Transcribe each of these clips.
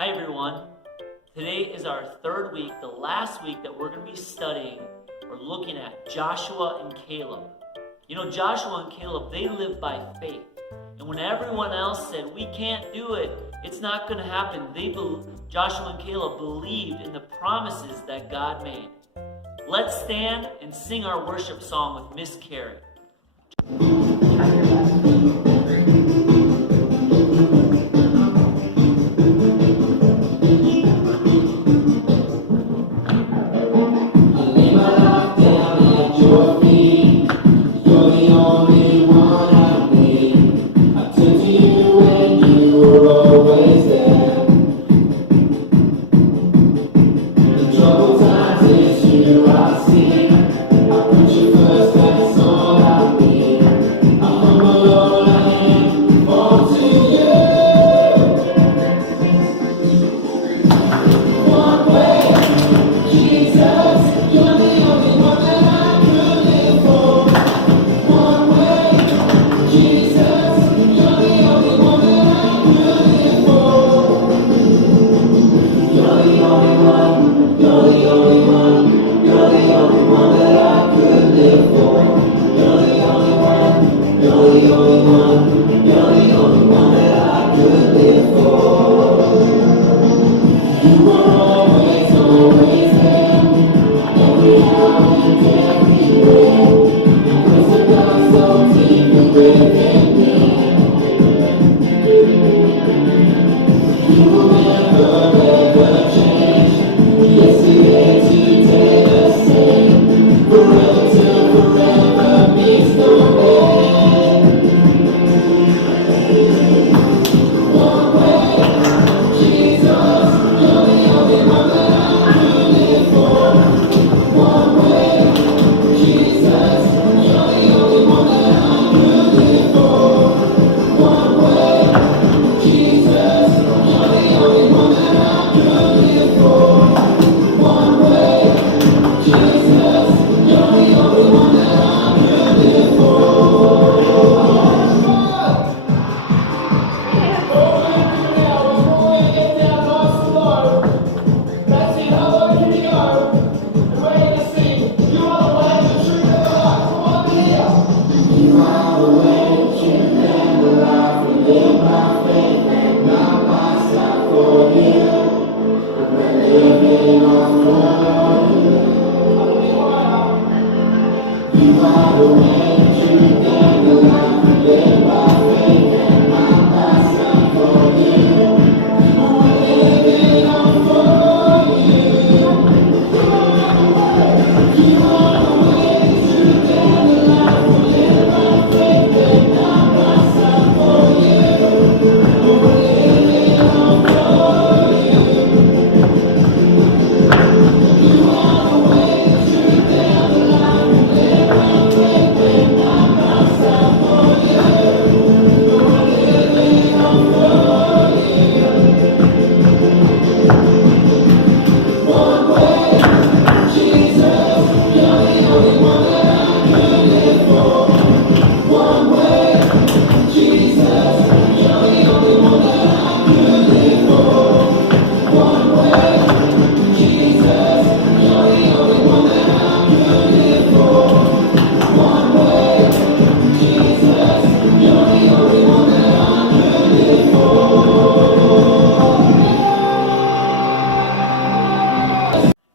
Hi everyone. Today is our third week, the last week that we're going to be studying or looking at Joshua and Caleb. You know, Joshua and Caleb, they lived by faith. And when everyone else said, we can't do it, it's not going to happen, Joshua and Caleb believed in the promises that God made. Let's stand and sing our worship song with Miss Carrie.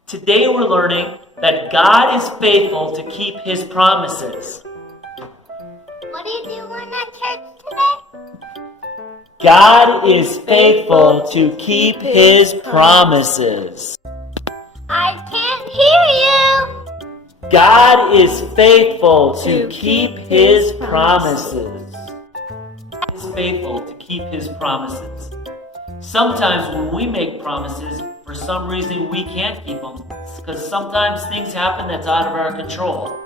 Today we're learning that God is faithful to keep His promises. What are you doing at church today? God is faithful to keep His promises. I can't hear you. God is faithful to keep His promises. God is faithful to keep His promises. Sometimes when we make promises, for some reason we can't keep them, because sometimes things happen that's out of our control.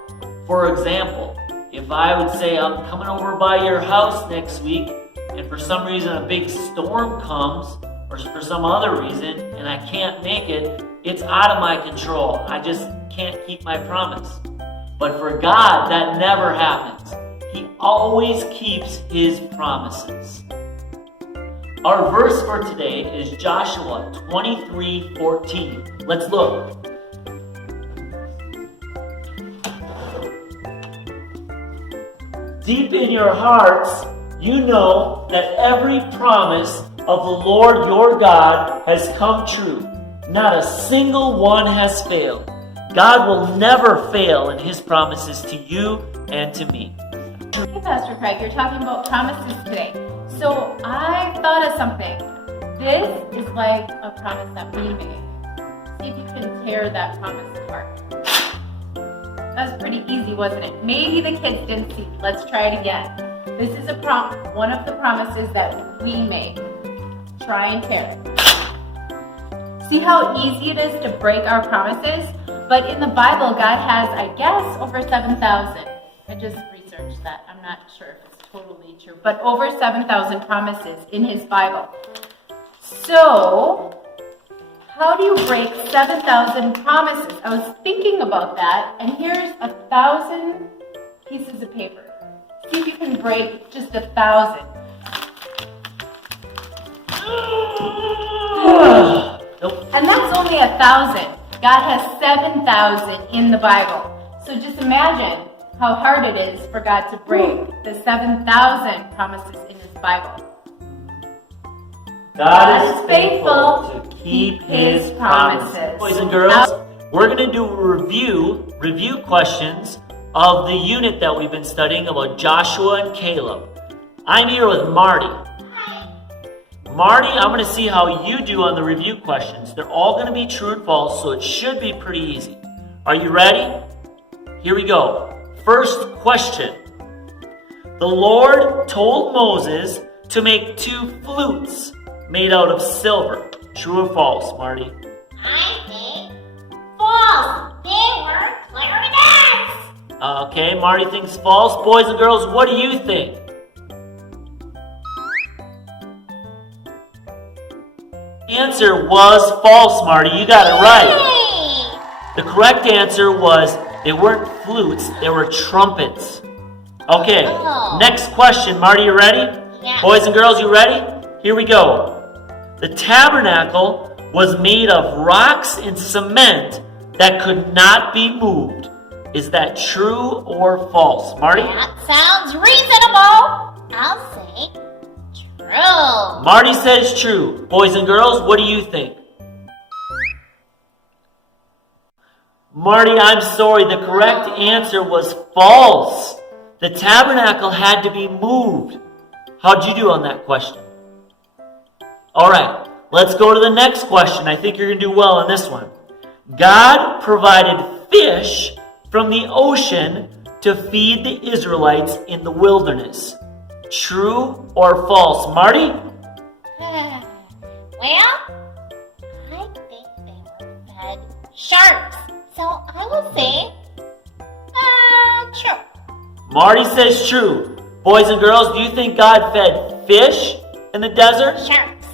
For example, if I would say I'm coming over by your house next week, and for some reason a big storm comes, or for some other reason, and I can't make it, it's out of my control. I just can't keep my promise. But for God, that never happens. He always keeps His promises. Our verse for today is Joshua 23:14. Let's look. Deep in your hearts, you know that every promise of the Lord your God has come true. Not a single one has failed. God will never fail in His promises to you and to me. Hey, Pastor Craig, you're talking about promises today. So I thought of something. This is like a promise that we made. See if you can tear that promise apart. That was pretty easy, wasn't it? Maybe the kids didn't see. Let's try it again. This is one of the promises that we make. Try and tear it. See how easy it is to break our promises? But in the Bible, God has, I guess, over 7,000. I just researched that. I'm not sure if it's totally true. But over 7,000 promises in His Bible. So, how do you break 7,000 promises? I was thinking about that, and here's 1,000 pieces of paper. See if you can break just 1,000. And that's only 1,000. God has 7,000 in the Bible. So just imagine how hard it is for God to break the 7,000 promises in His Bible. God is faithful to keep His promises. Boys and girls, we're going to do a review questions of the unit that we've been studying about Joshua and Caleb. I'm here with Marty. Hi. Marty, I'm going to see how you do on the review questions. They're all going to be true and false, so it should be pretty easy. Are you ready? Here we go. First question. The Lord told Moses to make 2 flutes made out of silver. True or false, Marty? I think false. They were clarinets. Okay, Marty thinks false. Boys and girls, what do you think? Answer was false, Marty. You got it right. The correct answer was they weren't flutes, they were trumpets. Okay, next question. Marty, you ready? Yeah. Boys and girls, you ready? Here we go. The tabernacle was made of rocks and cement that could not be moved. Is that true or false? Marty? That sounds reasonable. I'll say true. Marty says true. Boys and girls, what do you think? Marty, I'm sorry. The correct answer was false. The tabernacle had to be moved. How'd you do on that question? All right, let's go to the next question. I think you're going to do well on this one. God provided fish from the ocean to feed the Israelites in the wilderness. True or false? Marty? Well, I think they were fed sharks. So I will say true. Marty says true. Boys and girls, do you think God fed fish in the desert? Sharks.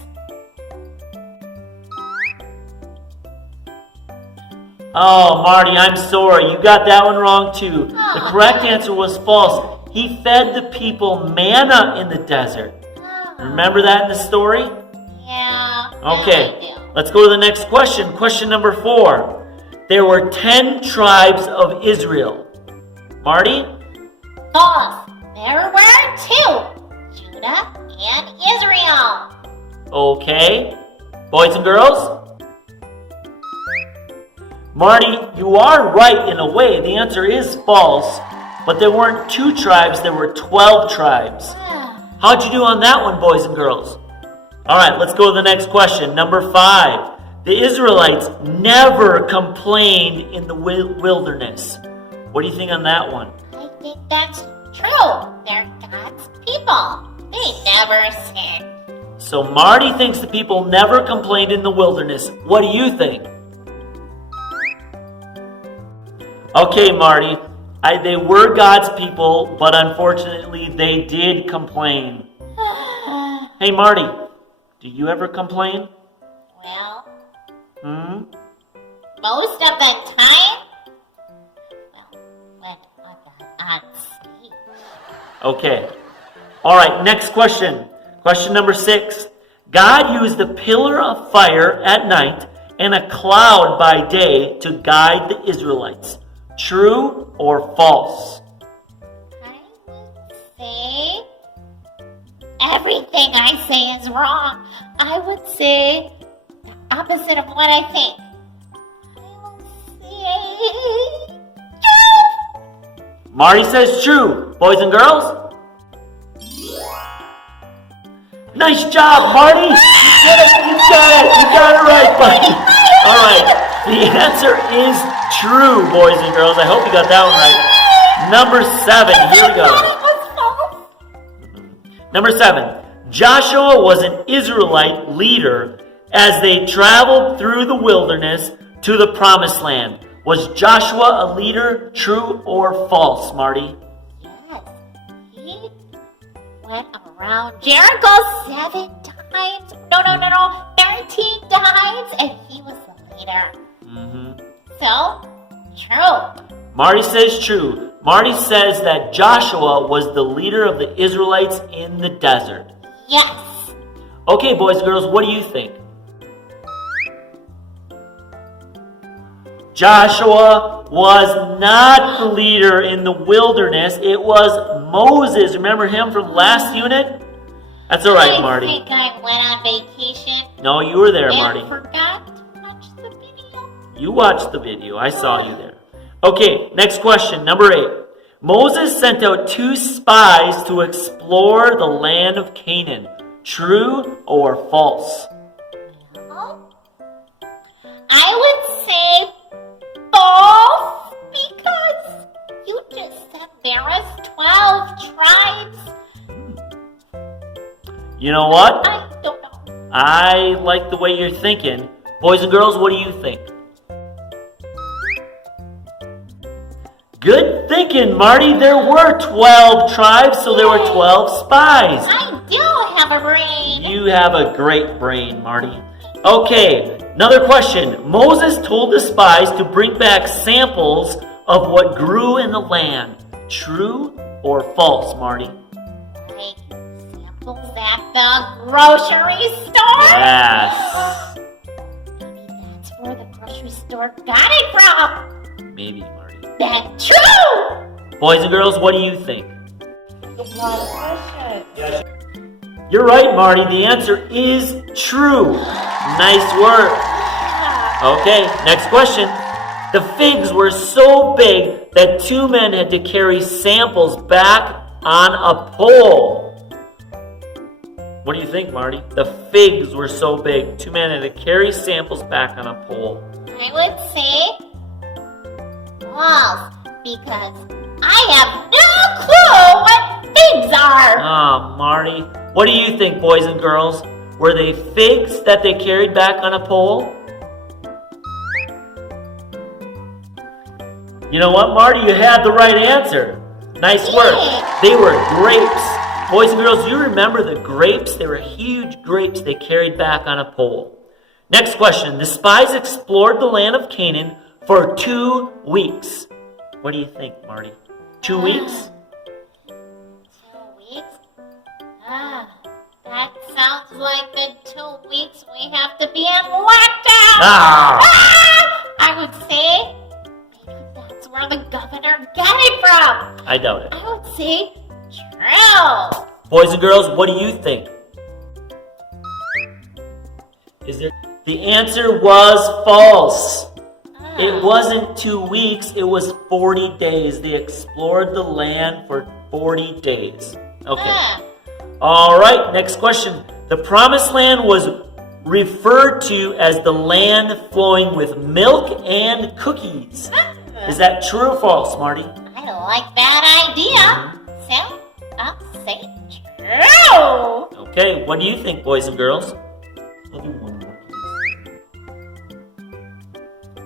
Oh, Marty, I'm sorry. You got that one wrong too. The correct answer was false. He fed the people manna in the desert. Remember that in the story? Yeah. Okay, let's go to the next question. Question number 4. There were 10 tribes of Israel. Marty? False. There were 2. Judah and Israel. Okay. Boys and girls? Marty, you are right in a way. The answer is false. But there weren't 2 tribes, there were 12 tribes. How'd you do on that one, boys and girls? All right, let's go to the next question. Number 5. The Israelites never complained in the wilderness. What do you think on that one? I think that's true. They're God's people. They never sinned. So Marty thinks the people never complained in the wilderness. What do you think? Okay, Marty. They were God's people, but unfortunately they did complain. Hey, Marty, do you ever complain? Well, most of the time, when I'm not on sleep. Okay. All right, next question. Question number 6. God used a pillar of fire at night and a cloud by day to guide the Israelites. True or false? I would say everything I say is wrong. I would say the opposite of what I think. I will say true. Marty says true. Boys and girls? Nice job, Marty! You did it! You got it right, buddy! Alright, the answer is true, boys and girls. I hope you got that one right. Number 7, here we go. Number 7, Joshua was an Israelite leader as they traveled through the wilderness to the promised land. Was Joshua a leader, true or false, Marty? Yes, he went around Jericho 7 times. No, 13 times, and he was the leader. So, true. Marty says true. Marty says that Joshua was the leader of the Israelites in the desert. Yes. Okay, boys and girls, what do you think? Joshua was not the leader in the wilderness. It was Moses. Remember him from last unit? That's all right, Marty. I think I went on vacation. No, you were there, and Marty. Forgot to watch the video. You watched the video. I saw you there. Okay, next question, number 8. Moses sent out 2 spies to explore the land of Canaan. True or false? Well, I would say false because you just said there was 12 tribes. You know what? I don't know. I like the way you're thinking. Boys and girls, what do you think? Good thinking, Marty. There were 12 tribes, so there were 12 spies. I do have a brain. You have a great brain, Marty. Okay, another question. Moses told the spies to bring back samples of what grew in the land. True or false, Marty? Like samples at the grocery store? Yes. Maybe that's where the grocery store got it from. Maybe, Marty. Then true! Boys and girls, what do you think? A lot of questions. You're right, Marty. The answer is true. Nice work. Okay, next question. The figs were so big that 2 men had to carry samples back on a pole. What do you think, Marty? The figs were so big, 2 men had to carry samples back on a pole. I would say false because I have no clue what figs are. Ah, Marty. What do you think, boys and girls? Were they figs that they carried back on a pole? You know what, Marty? You had the right answer. Nice work. They were grapes. Boys and girls, you remember the grapes? They were huge grapes they carried back on a pole. Next question. The spies explored the land of Canaan for 2 weeks. What do you think, Marty? 2 weeks? 2 weeks? That sounds like the 2 weeks we have to be in lockdown. I would say maybe that's where the governor got it from. I doubt it. I would say true. Boys and girls, what do you think? The answer was false. It wasn't 2 weeks, it was 40 days. They explored the land for 40 days. Okay. All right, next question. The promised land was referred to as the land flowing with milk and cookies. Is that true or false, Marty? I like that idea. So, I'll say true. Okay, what do you think, boys and girls? I'll do one more.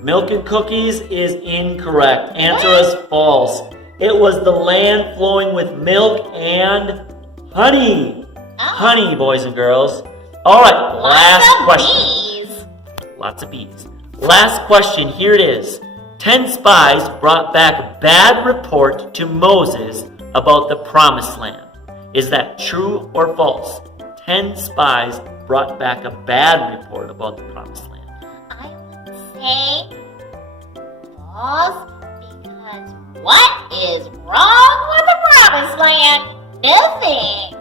Milk and cookies is incorrect. Answer is false. It was the land flowing with milk and honey. Honey, boys and girls. All right, last question. Bees. Lots of bees. Last question, here it is. 10 spies brought back bad report to Moses about the promised land. Is that true or false? 10 spies brought back a bad report about the promised land? I would say false, because what is wrong with the promised land? Nothing.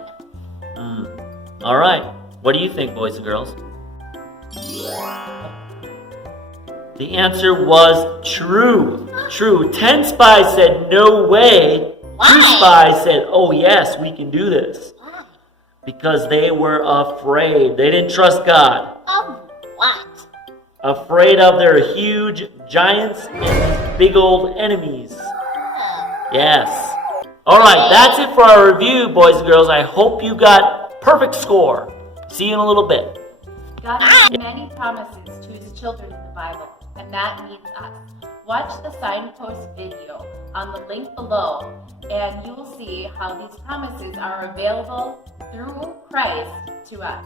All right. What do you think, boys and girls? The answer was true. True. 10 spies said no way. 2 Why? spies said, oh yes, we can do this. Why? Because they were afraid. They didn't trust God. Of what? Afraid of their huge giants and big old enemies. Yes. All right, that's it for our review, boys and girls. I hope you got perfect score. See you in a little bit. God has many promises to his children in the Bible, and that means us. Watch the signpost video on the link below, and you will see how these promises are available through Christ to us.